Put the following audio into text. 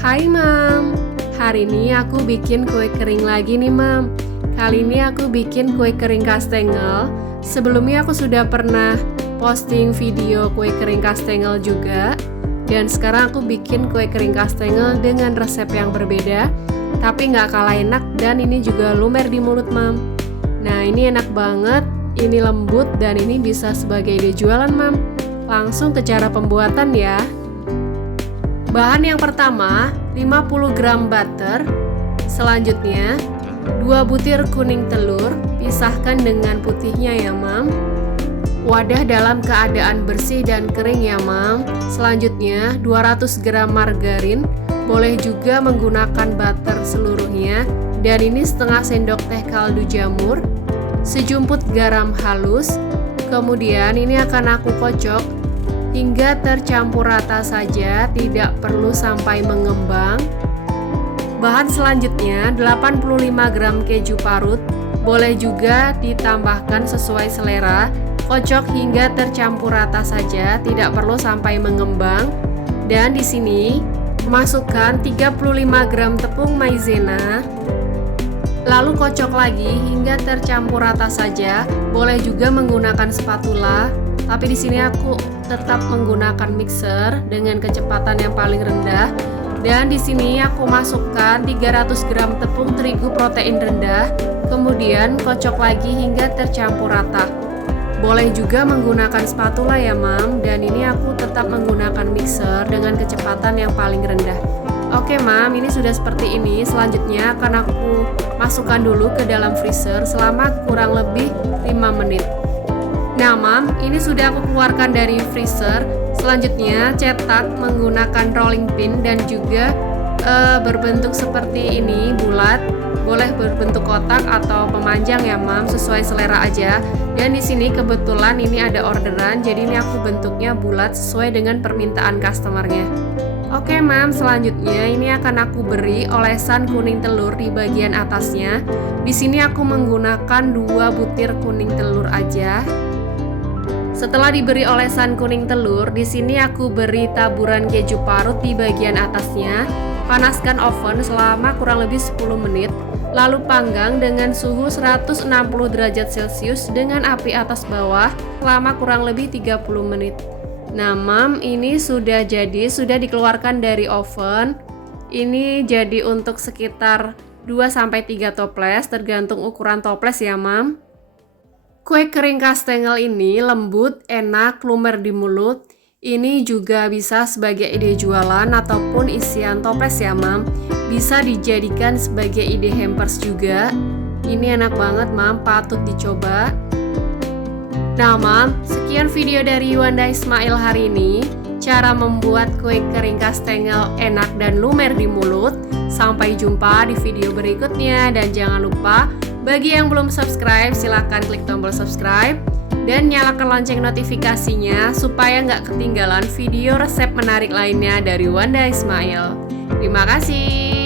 Hai Mam, hari ini aku bikin kue kering lagi nih Mam. Kali ini aku bikin kue kering kastengel. Sebelumnya aku sudah pernah posting video kue kering kastengel juga. Dan sekarang aku bikin kue kering kastengel dengan resep yang berbeda. Tapi nggak kalah enak dan ini juga lumer di mulut Mam. Nah ini enak banget, ini lembut dan ini bisa sebagai ide jualan Mam. Langsung ke cara pembuatan ya. Bahan yang pertama, 50 gram butter. Selanjutnya, 2 butir kuning telur, pisahkan dengan putihnya ya, Mam. Wadah dalam keadaan bersih dan kering ya, Mam. Selanjutnya, 200 gram margarin, boleh juga menggunakan butter seluruhnya. Dan ini setengah sendok teh kaldu jamur, sejumput garam halus. Kemudian ini akan aku kocok hingga tercampur rata saja, tidak perlu sampai mengembang. Bahan selanjutnya 85 gram keju parut, boleh juga ditambahkan sesuai selera. Kocok hingga tercampur rata saja, tidak perlu sampai mengembang. Dan di sini masukkan 35 gram tepung maizena. Lalu kocok lagi hingga tercampur rata saja. Boleh juga menggunakan spatula, tapi di sini aku tetap menggunakan mixer dengan kecepatan yang paling rendah. Dan di sini aku masukkan 300 gram tepung terigu protein rendah, kemudian kocok lagi hingga tercampur rata. Boleh juga menggunakan spatula ya mam, dan ini aku tetap menggunakan mixer dengan kecepatan yang paling rendah. Oke mam, ini sudah seperti ini. Selanjutnya akan aku masukkan dulu ke dalam freezer selama kurang lebih 5 menit. Nah, Mam, ini sudah aku keluarkan dari freezer. Selanjutnya, cetak menggunakan rolling pin dan juga e, berbentuk seperti ini, bulat. Boleh berbentuk kotak atau pemanjang ya, Mam, sesuai selera aja. Dan di sini kebetulan ini ada orderan, jadi ini aku bentuknya bulat sesuai dengan permintaan customernya. Oke mam, selanjutnya ini akan aku beri olesan kuning telur di bagian atasnya. Di sini aku menggunakan dua butir kuning telur aja. Setelah diberi olesan kuning telur, di sini aku beri taburan keju parut di bagian atasnya. Panaskan oven selama kurang lebih 10 menit, lalu panggang dengan suhu 160 derajat Celcius dengan api atas bawah selama kurang lebih 30 menit. Nah, mam, ini sudah jadi, sudah dikeluarkan dari oven. Ini jadi untuk sekitar 2 3 toples tergantung ukuran toples ya, mam. Kue kering kastengel ini lembut, enak, lumer di mulut. Ini juga bisa sebagai ide jualan ataupun isian toples ya, Mam. Bisa dijadikan sebagai ide hampers juga. Ini enak banget, Mam, patut dicoba. Nah, sekian video dari Wanda Ismail hari ini. Cara membuat kue kering kastengel enak dan lumer di mulut. Sampai jumpa di video berikutnya dan jangan lupa bagi yang belum subscribe, silahkan klik tombol subscribe dan nyalakan lonceng notifikasinya supaya nggak ketinggalan video resep menarik lainnya dari Wanda Ismail. Terima kasih.